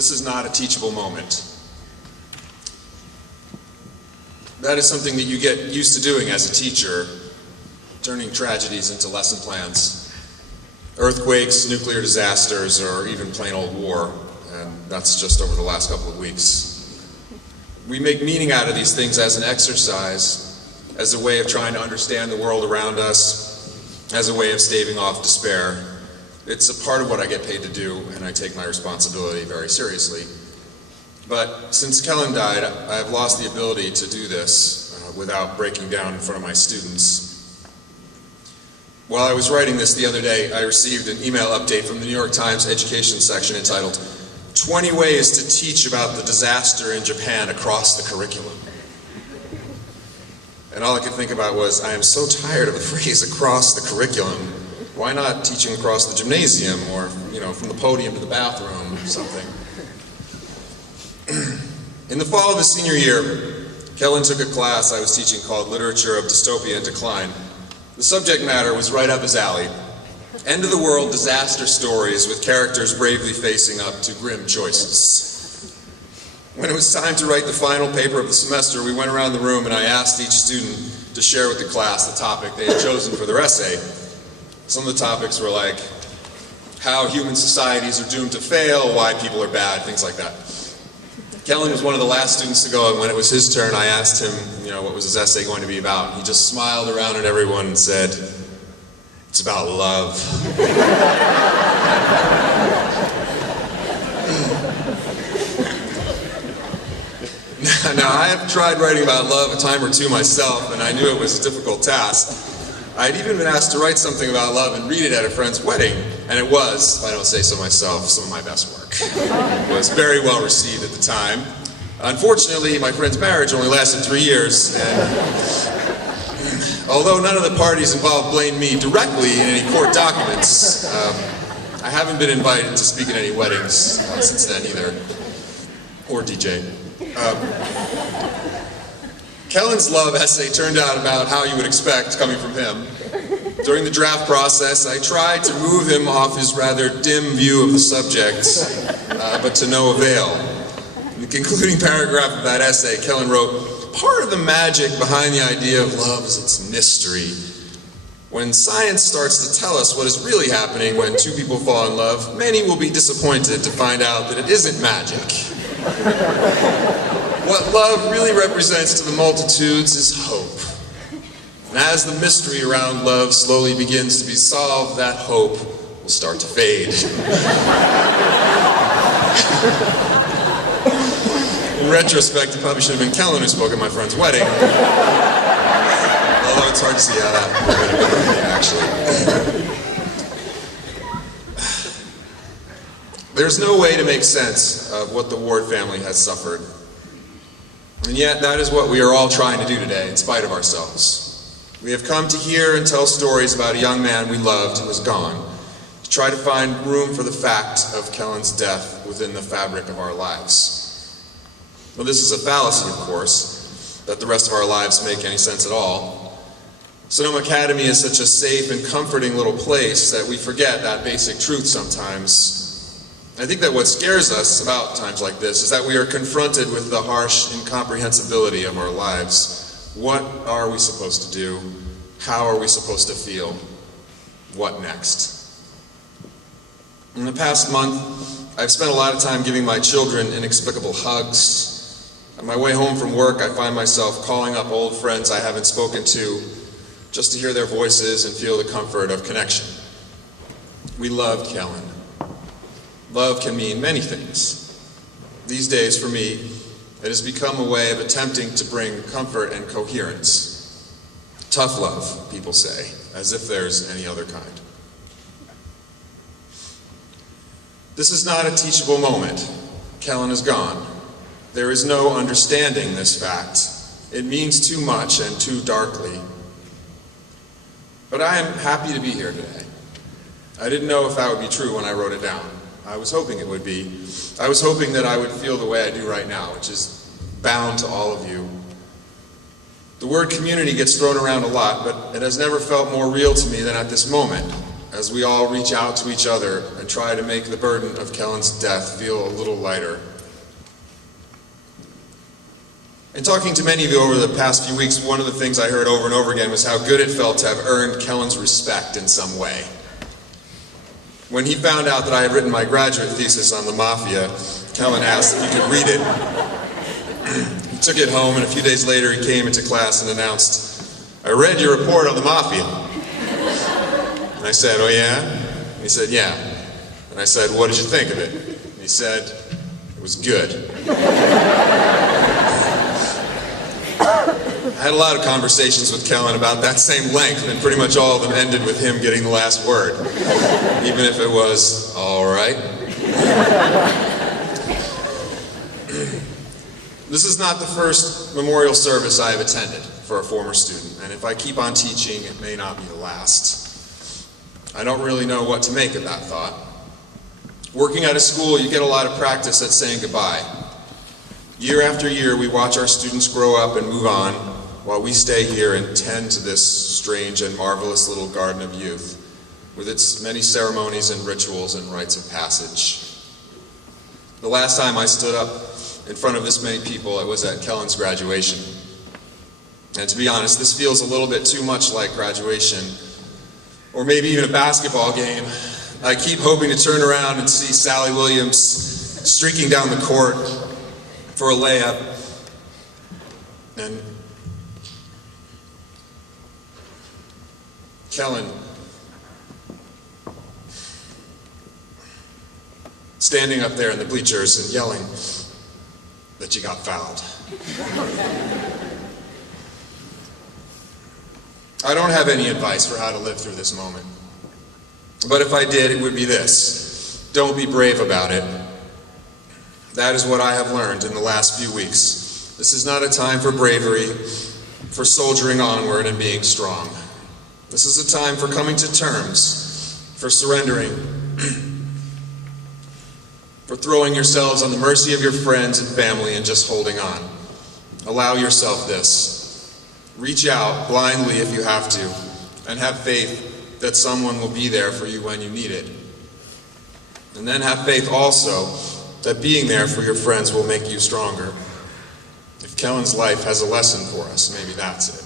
This is not a teachable moment. That is something that you get used to doing as a teacher, turning tragedies into lesson plans. Earthquakes, nuclear disasters, or even plain old war, and that's just over the last couple of weeks. We make meaning out of these things as an exercise, as a way of trying to understand the world around us, as a way of staving off despair. It's a part of what I get paid to do, and I take my responsibility very seriously. But since Kellan died, I have lost the ability to do this without breaking down in front of my students. While I was writing this the other day, I received an email update from the New York Times education section entitled, 20 Ways to Teach About the Disaster in Japan Across the Curriculum. And all I could think about was, I am so tired of the phrase across the curriculum. Why not teaching across the gymnasium or, from the podium to the bathroom or something? In the fall of his senior year, Kellan took a class I was teaching called Literature of Dystopia and Decline. The subject matter was right up his alley. End-of-the-world disaster stories with characters bravely facing up to grim choices. When it was time to write the final paper of the semester, we went around the room and I asked each student to share with the class the topic they had chosen for their essay. Some of the topics were like how human societies are doomed to fail, why people are bad, things like that. Kellan was one of the last students to go, and when it was his turn, I asked him, what was his essay going to be about? He just smiled around at everyone and said, "It's about love." Now, I have tried writing about love a time or two myself, and I knew it was a difficult task. I'd even been asked to write something about love and read it at a friend's wedding, and it was, if I don't say so myself, some of my best work. It was very well received at the time. Unfortunately, my friend's marriage only lasted 3 years, and although none of the parties involved blamed me directly in any court documents, I haven't been invited to speak at any weddings since then either, or DJ. Kellan's love essay turned out about how you would expect coming from him. During the draft process, I tried to move him off his rather dim view of the subject, but to no avail. In the concluding paragraph of that essay, Kellan wrote, "Part of the magic behind the idea of love is its mystery. When science starts to tell us what is really happening when two people fall in love, many will be disappointed to find out that it isn't magic. What love really represents to the multitudes is hope. And as the mystery around love slowly begins to be solved, that hope will start to fade." In retrospect, it probably should have been Kellan who spoke at my friend's wedding. Although it's hard to see how that would have been me, actually. There's no way to make sense of what the Ward family has suffered. And yet, that is what we are all trying to do today, in spite of ourselves. We have come to hear and tell stories about a young man we loved who was gone, to try to find room for the fact of Kellan's death within the fabric of our lives. Well, this is a fallacy, of course, that the rest of our lives make any sense at all. Sonoma Academy is such a safe and comforting little place that we forget that basic truth sometimes. I think that what scares us about times like this is that we are confronted with the harsh incomprehensibility of our lives. What are we supposed to do? How are we supposed to feel? What next? In the past month, I've spent a lot of time giving my children inexplicable hugs. On my way home from work, I find myself calling up old friends I haven't spoken to just to hear their voices and feel the comfort of connection. We loved Kellan. Love can mean many things. These days, for me, it has become a way of attempting to bring comfort and coherence. Tough love, people say, as if there's any other kind. This is not a teachable moment. Kellan is gone. There is no understanding this fact. It means too much and too darkly. But I am happy to be here today. I didn't know if that would be true when I wrote it down. I was hoping it would be. I was hoping that I would feel the way I do right now, which is bound to all of you. The word community gets thrown around a lot, but it has never felt more real to me than at this moment. as we all reach out to each other and try to make the burden of Kellan's death feel a little lighter. In talking to many of you over the past few weeks, one of the things I heard over and over again was how good it felt to have earned Kellan's respect in some way. When he found out that I had written my graduate thesis on the Mafia, Kellan asked if he could read it. He took it home, and a few days later he came into class and announced, "I read your report on the Mafia." And I said, "Oh yeah?" And he said, "Yeah." And I said, "What did you think of it?" And he said, "It was good." I had a lot of conversations with Kellan about that same length, and pretty much all of them ended with him getting the last word, even if it was, "All right." This is not the first memorial service I have attended for a former student, and if I keep on teaching, it may not be the last. I don't really know what to make of that thought. Working at a school, you get a lot of practice at saying goodbye. Year after year, we watch our students grow up and move on, while we stay here and tend to this strange and marvelous little garden of youth, with its many ceremonies and rituals and rites of passage. The last time I stood up in front of this many people, it was at Kellan's graduation. And to be honest, this feels a little bit too much like graduation, or maybe even a basketball game. I keep hoping to turn around and see Sally Williams streaking down the court for a layup, and Kellan standing up there in the bleachers and yelling that you got fouled. I don't have any advice for how to live through this moment. But if I did, it would be this: don't be brave about it. That is what I have learned in the last few weeks. This is not a time for bravery, for soldiering onward and being strong. This is a time for coming to terms, for surrendering, for throwing yourselves on the mercy of your friends and family and just holding on. Allow yourself this. Reach out blindly if you have to, and have faith that someone will be there for you when you need it. And then have faith also that being there for your friends will make you stronger. If Kellan's life has a lesson for us, maybe that's it.